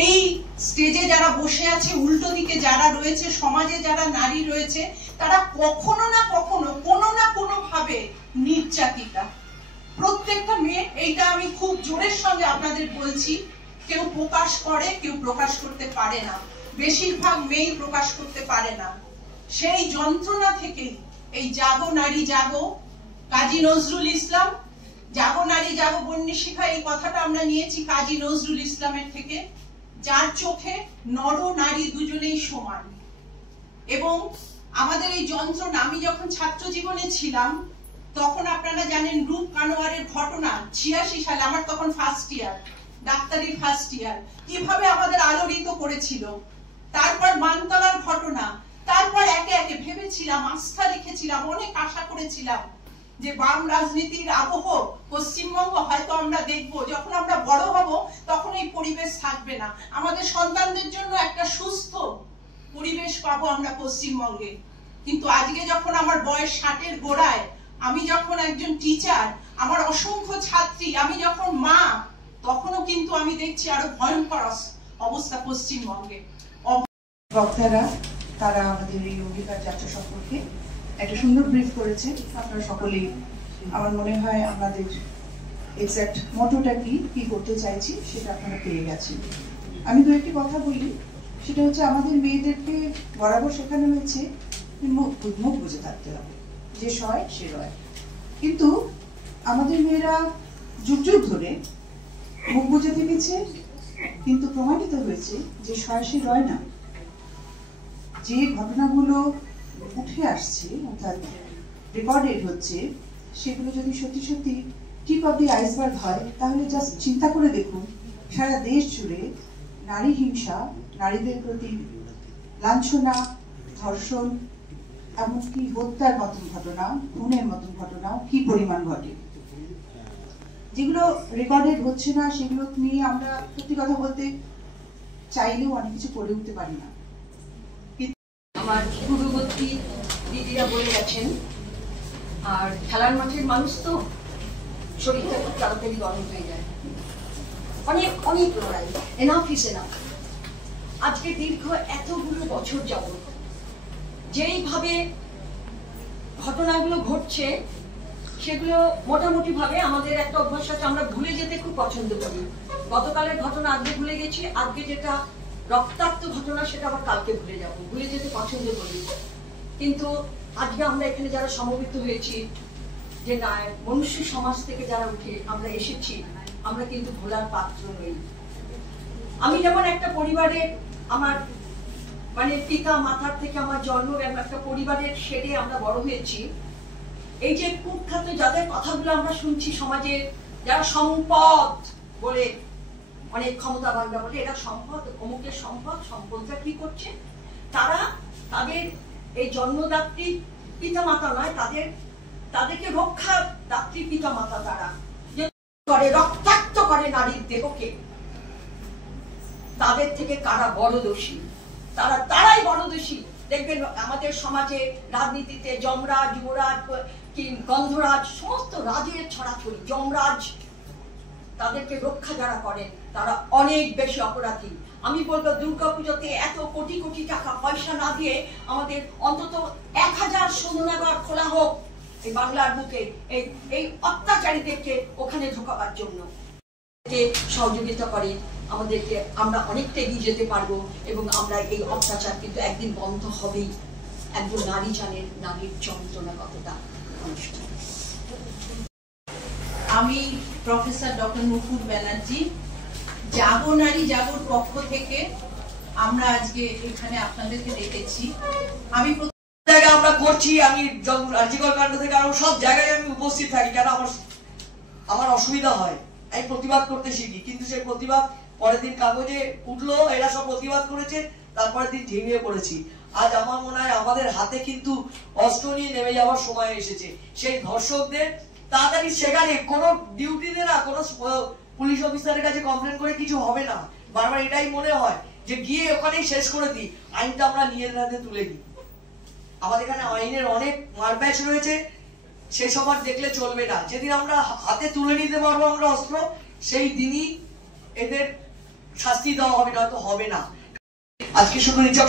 এই স্টেজে যারা বসে আছে, উল্টো দিকে যারা রয়েছে, সমাজে যারা নারী রয়েছে, তারা কখনো না কখনো কোনো না কোনো ভাবে নির্যাতিতা। প্রত্যেকটা মেয়ে, এইটা আমি খুব জোরের সঙ্গে আপনাদের বলছি, কেউ প্রকাশ করে, কেউ প্রকাশ করতে পারে না। বেশিরভাগ মেয়েই প্রকাশ করতে পারে না। সেই যন্ত্রণা থেকেই এই জাগো নারী জাগো, কাজী নজরুল ইসলাম, জাগো নারী জাগো বন্যী শিখা, এই কথাটা আমরা নিয়েছি কাজী নজরুল ইসলামের থেকে, যার চোখে নর নারী দুজনেই সমান। এবং আমাদের এই যন্ত্রণা, আমি যখন ছাত্র জীবনে ছিলাম তখন আপনারা জানেন রূপ কানোয়ারের ঘটনা 86 সালে, আমার তখন ফার্স্ট ইয়ার, ডাক্তারির ফার্স্ট ইয়ার, কিভাবে আমাদের আলোড়িত করেছিল। তারপর মানতলার ঘটনা, তারপর একে একে ভেবেছিলাম, আস্থা রেখেছিলাম, অনেক আশা করেছিলাম যে বাম রাজনীতির আবহ পশ্চিমবঙ্গ হয়তো আমরা দেখব, যখন আমরা বড় হব তখন এই পরিবেশ থাকবে না, আমাদের সন্তানদের জন্য একটা সুস্থ পরিবেশ পাবো আমরা পশ্চিমবঙ্গে। কিন্তু আজকে যখন আমার বয়স 60-এর গোড়ায়, আমি যখন একজন টিচার, আমার অসংখ্য ছাত্রী, আমি যখন মা, তখনও কিন্তু আমি দেখছি আরো ভয়ঙ্কর অবস্থা পশ্চিমবঙ্গে। বক্তারা তারা আমাদের এই অঙ্গীকার যাত্রা সম্পর্কে একটা সুন্দর ব্রিফ করেছে। আপনারা সকলেই, আমার মনে হয় আমাদের এক্সাক্ট মোটোটা কি করতে চাইছি সেটা আপনারা পেয়ে গেছেন। আমি দু একটি কথা বলি, সেটা হচ্ছে আমাদের মেয়েদেরকে বরাবর শেখানো হয়েছে মুখ বুঝে থাকতে হবে, যে সয় সে রয়। কিন্তু আমাদের মেয়েরা যুগ যুগ ধরে মুখ বুঝে থেকেছে, কিন্তু প্রমাণিত হয়েছে যে সয় সে রয় না। যে ঘটনাগুলো উঠে আসছে অর্থাৎ রেকর্ডেড হচ্ছে, সেগুলো যদি সত্যি সত্যি টিপ অফ দি আইসবার্গ হয়, তাহলে জাস্ট চিন্তা করে দেখুন, সারা দেশ জুড়ে নারী হিংসা, নারীদের প্রতি লাঞ্ছনা, ধর্ষণ, এমনকি হত্যার মতন ঘটনা, খুনের মতন ঘটনা কি পরিমাণ ঘটে। যেগুলো রেকর্ডেড হচ্ছে না, সেগুলো নিয়ে আমরা সত্যি কথা বলতে চাইলেও অনেক কিছু করে উঠতে পারি না। আমার পূর্ববর্তী দিদিরা বলে গেছেন, আর খেলার মাঠের মানুষ তো শরীরটা খুব তাড়াতাড়ি গরম হয়ে যায়। অনেক অনেক লড়াই, এনাফ ইজ এনাফ। আজকে দীর্ঘ এতগুলো বছর যাবত যেইভাবে ঘটনাগুলো ঘটছে, সেগুলো মোটামুটি ভাবে আমাদের একটা অভ্যাস আছে, আমরা ভুলে যেতে খুব পছন্দ করি। গতকালের ঘটনা আজকে ভুলে গেছি, আজকে যেটা রক্তাক্ত ঘটনা সেটা আবার কালকে ভুলে যাব, ভুলে যেতে পছন্দ করি। কিন্তু আজকে আমরা এখানে যারা সমবেত হয়েছি, যে মনুষ্য সমাজ থেকে যারা উঠে আমরা এসেছি, আমরা কিন্তু ভোলার পাত্র নই। আমি যেমন একটা পরিবারে, আমার মানে পিতা মাতার থেকে আমার জন্ম, একটা পরিবারের শেডে আমরা বড় হয়েছি। এই যে কুখ্যাত যাদের কথাগুলো আমরা শুনছি সমাজে, যারা সম্পদ বলে, অনেক ক্ষমতাবানরা বলে এরা সম্পদ, অমুকের সম্পদ, সম্পদটা কি করছে, তারা তাদের এই জন্মদাত্রী পিতা মাতা নয়, তাদেরকে রক্ষা দাত্রী পিতা মাতা তারা করে, রক্তাক্ত করে নারীর দেহকে। তাদের থেকে কারা বড় দোষী? তারাই বড় দোষী। দেখবেন আমাদের সমাজে, রাজনীতিতে যমরাজ, যুবরাজ, গন্ধরাজ, সমস্ত রাজের ছড়াছড়ি। যমরাজ, তাদেরকে রক্ষা যারা করেন তারা অনেক বেশি অপরাধী। আমি বলবো দুর্গাপুজোতে এত কোটি কোটি টাকা পয়সা না দিয়ে আমাদের অন্তত 1000 শোধনাগার খোলা হোক এই বাংলার বুকে, এই অত্যাচারীদেরকে ওখানে ঢোকাবার জন্য। সহযোগিতা করে আমাদেরকে, আমরা অনেকটা এগিয়ে যেতে পারবো এবং আমরা এই অত্যাচার কিন্তু একদিন বন্ধ হবেই। একজন নারী জানেন নারীর যন্ত্রণা কতটা। আমি প্রফেসর ডক্টর নুপুর ব্যানার্জি, জাগো নারী জাগোর পক্ষ থেকে আমরা আজকে এখানে আপনাদেরকে ডেকেছি। আমি জায়গায় আমরা করছি, আমি রাজ্যকর কাণ্ড থেকে আরো সব জায়গায় আমি উপস্থিত থাকি, কেন আমার অসুবিধা হয়, আমি প্রতিবাদ করতে শিখি। কিন্তু সেই প্রতিবাদ পরের দিন কাগজে উঠলো, এরা সব প্রতিবাদ করেছে, তারপরের দিন ঝিমিয়ে পড়েছি। আজ আমার মনে হয় আমাদের হাতে কিন্তু অস্ত্র নিয়ে নেমে যাওয়ার সময় এসেছে। সেই ধর্ষকদের তাড়াতাড়ি সেখানে কোনো ডিউটিতে না, কোনো পুলিশ অফিসারের কাছে কমপ্লেন করে কিছু হবে না। বারবার এটাই মনে হয় যে গিয়ে ওখানেই শেষ করে দিই, আইনটা আমরা নিজেদের হাতে তুলে দিই। আমাদের এখানে আইনের অনেক মারপ্যাচ রয়েছে, সেসব আর দেখলে চলবে না। যেদিন আমরা হাতে তুলে নিতে পারবো আমরা অস্ত্র, সেই দিনই এদের শাস্তি দেওয়া হবে, নয়তো হবে না। আজকে শুধু নিচক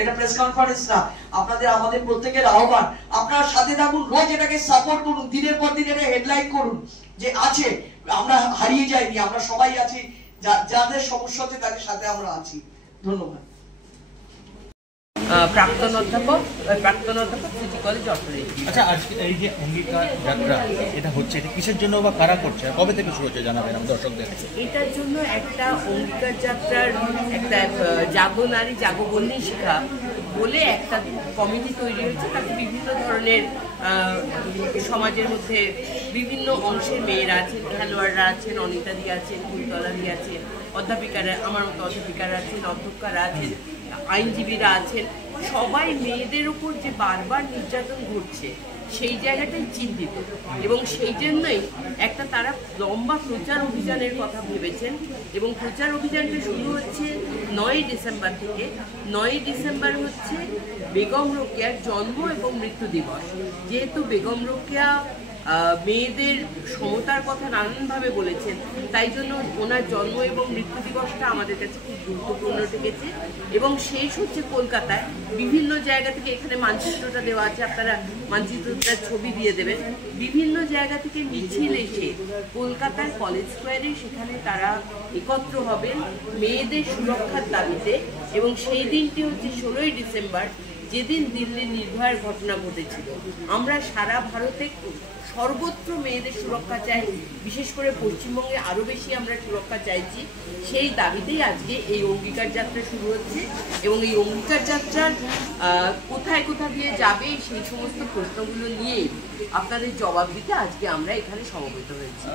এটা প্রেস কনফারেন্স না, আপনাদের আমাদের প্রত্যেকের আহ্বান, আপনারা সাথে থাকুন, রোজ এটাকে সাপোর্ট করুন, দিনের পর দিন এটা হেডলাইন করুন যে আছে, আমরা হারিয়ে যাইনি, আমরা সবাই আছি, যাদের সমস্যা হচ্ছে তাদের সাথে আমরা আছি। ধন্যবাদ। প্রাক্তন অধ্যাপক সিটি কলেজ অর্থনীতি। আচ্ছা, আজকে এই যে অঙ্গীকার যাত্রা এটা হচ্ছে, এটা কিসের জন্য বা কারা করছে, কবে থেকে শুরু হচ্ছে জানাবেন দর্শকদের? এটার জন্য একটা অঙ্গীকার যাত্রার একটা জাগো নারী জাগো বন্যী শিখা বলে একটা কমিটি তৈরি হয়েছে। তাতে বিভিন্ন ধরনের সমাজের মধ্যে বিভিন্ন অংশের মেয়েরা আছেন, খেলোয়াড়রা আছেন, অনিতাদি আছেন, কুলতলাদি আছেন, অধ্যাপিকারা, আমার মতো অধ্যাপিকারা আছেন, অধ্যক্ষরা আছেন, আইনজীবীরা আছেন। সবাই মেয়েদের উপর যে বারবার নির্যাতন ঘটছে সেই জায়গাটাই চিন্তিত, এবং সেই জন্যই একটা তারা লম্বা প্রচার অভিযানের কথা ভেবেছেন। এবং প্রচার অভিযানটা শুরু হচ্ছে 9ই ডিসেম্বর থেকে। 9ই ডিসেম্বর হচ্ছে বেগম রোকেয়ার জন্ম এবং মৃত্যু দিবস। যেহেতু বেগম রোকেয়া মেয়েদের সমতার কথা নানানভাবে বলেছেন, তাই জন্য ওনার জন্ম এবং মৃত্যু দিবসটা আমাদের কাছে খুব গুরুত্বপূর্ণ ঠেকেছে। এবং শেষ হচ্ছে কলকাতায় বিভিন্ন জায়গা থেকে, এখানে মানচিত্রটা দেওয়া আছে, আপনারা মানচিত্রটার ছবি দিয়ে দেবেন। বিভিন্ন জায়গা থেকে মিছিল এসে কলকাতার কলেজ স্কোয়ারে সেখানে তারা একত্র হবেন মেয়েদের সুরক্ষার দাবিতে। এবং সেই দিনটি হচ্ছে 16ই ডিসেম্বর, যেদিন দিল্লির নির্ভয়ার ঘটনা ঘটেছিল। আমরা সারা ভারতে সর্বত্র মেয়েদের সুরক্ষা চাই, বিশেষ করে পশ্চিমবঙ্গে আরও বেশি আমরা সুরক্ষা চাইছি। সেই দাবিতেই আজকে এই অঙ্গীকার যাত্রা শুরু হচ্ছে। এবং এই অঙ্গীকার যাত্রার কোথায় কোথায় দিয়ে যাবে সেই সমস্ত প্রশ্নগুলো নিয়ে আপনাদের জবাব দিতে আজকে আমরা এখানে সমবেত হয়েছি।